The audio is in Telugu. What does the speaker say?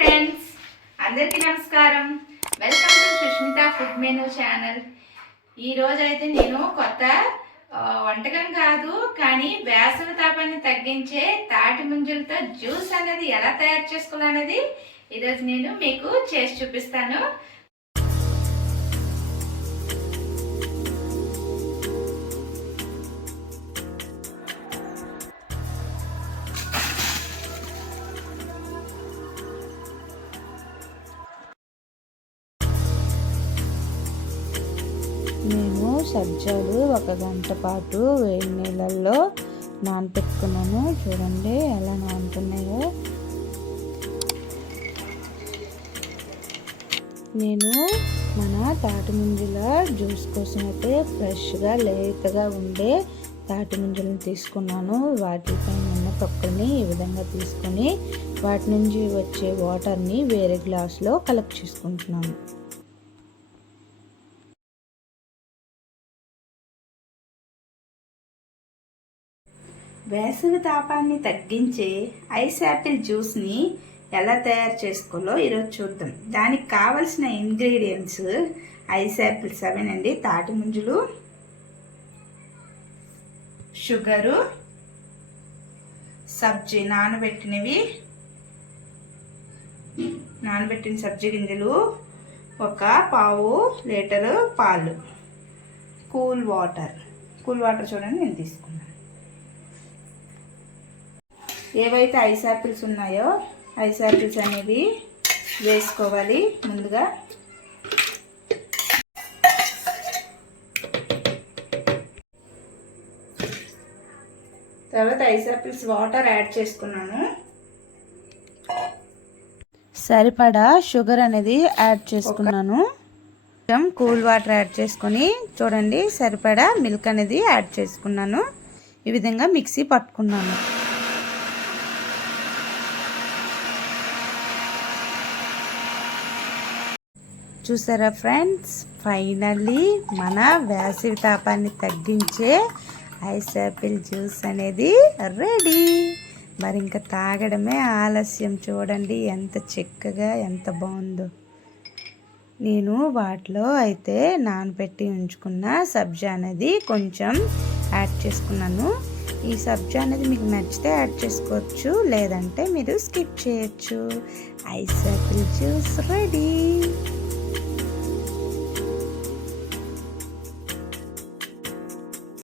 ఫ్రెండ్స్, అందరికీ నమస్కారం. Welcome to Sushmita food menu channel. ఈరోజు అయితే నేను కొత్త వంటకం కాదు కానీ వేసవి తాపాన్ని తగ్గించే తాటి ముంజలతో జ్యూస్ అనేది ఎలా తయారు చేసుకోవాలనేది ఈరోజు నేను మీకు చేసి చూపిస్తాను. నేను సబ్జాలు 1 గంట పాటు వేడి నీళ్ళల్లో నానబెట్టుకున్నాను. చూడండి ఎలా నానుతున్నాయో. నేను మన తాటి ముంజల జ్యూస్ కోసం అయితే ఫ్రెష్గా లేతగా ఉండే తాటి ముంజలను తీసుకున్నాను. వాటిపైన ఉన్న తొక్కల్ని ఈ విధంగా తీసుకొని వాటి నుంచి వచ్చే వాటర్ని వేరే గ్లాస్లో కలెక్ట్ చేసుకుంటున్నాను. వేసవి తాపాన్ని తగ్గించే ఐస్ యాపిల్ జ్యూస్ని ఎలా తయారు చేసుకోవాలో ఈరోజు చూద్దాం. దానికి కావలసిన ఇంగ్రీడియంట్స్ ఐస్ యాపిల్ 7 అండి, తాటి ముంజులు, షుగరు, సబ్జీ నానబెట్టిన సబ్జీ గింజలు, 1/4 లీటరు పాలు, కూల్ వాటర్ చూడండి నేను తీసుకున్నాను. ఏవైతే ఐస్ యాపిల్స్ ఉన్నాయో ఐస్ యాపిల్స్ అనేవి వేసుకోవాలి. ముందుగా తర్వాత ఐస్ యాపిల్స్ వాటర్ యాడ్ చేసుకున్నాను. సరిపడా షుగర్ అనేది యాడ్ చేసుకున్నాను. కొంచెం కూల్ వాటర్ యాడ్ చేసుకొని చూడండి సరిపడా మిల్క్ అనేది యాడ్ చేసుకున్నాను. ఈ విధంగా మిక్సీ పట్టుకున్నాను. చూసారా ఫ్రెండ్స్, ఫైనల్లీ మన వేసవి తాపాన్ని తగ్గించే ఐస్ యాపిల్ జ్యూస్ అనేది రెడీ. మరి ఇంకా తాగడమే ఆలస్యం. చూడండి ఎంత చిక్కగా ఎంత బాగుందో. నేను వాటిలో అయితే నానబెట్టి ఉంచుకున్న సబ్జా అనేది కొంచెం యాడ్ చేసుకున్నాను. ఈ సబ్జా అనేది మీకు నచ్చితే యాడ్ చేసుకోవచ్చు, లేదంటే మీరు స్కిప్ చేయొచ్చు. Ice Apple juice ready.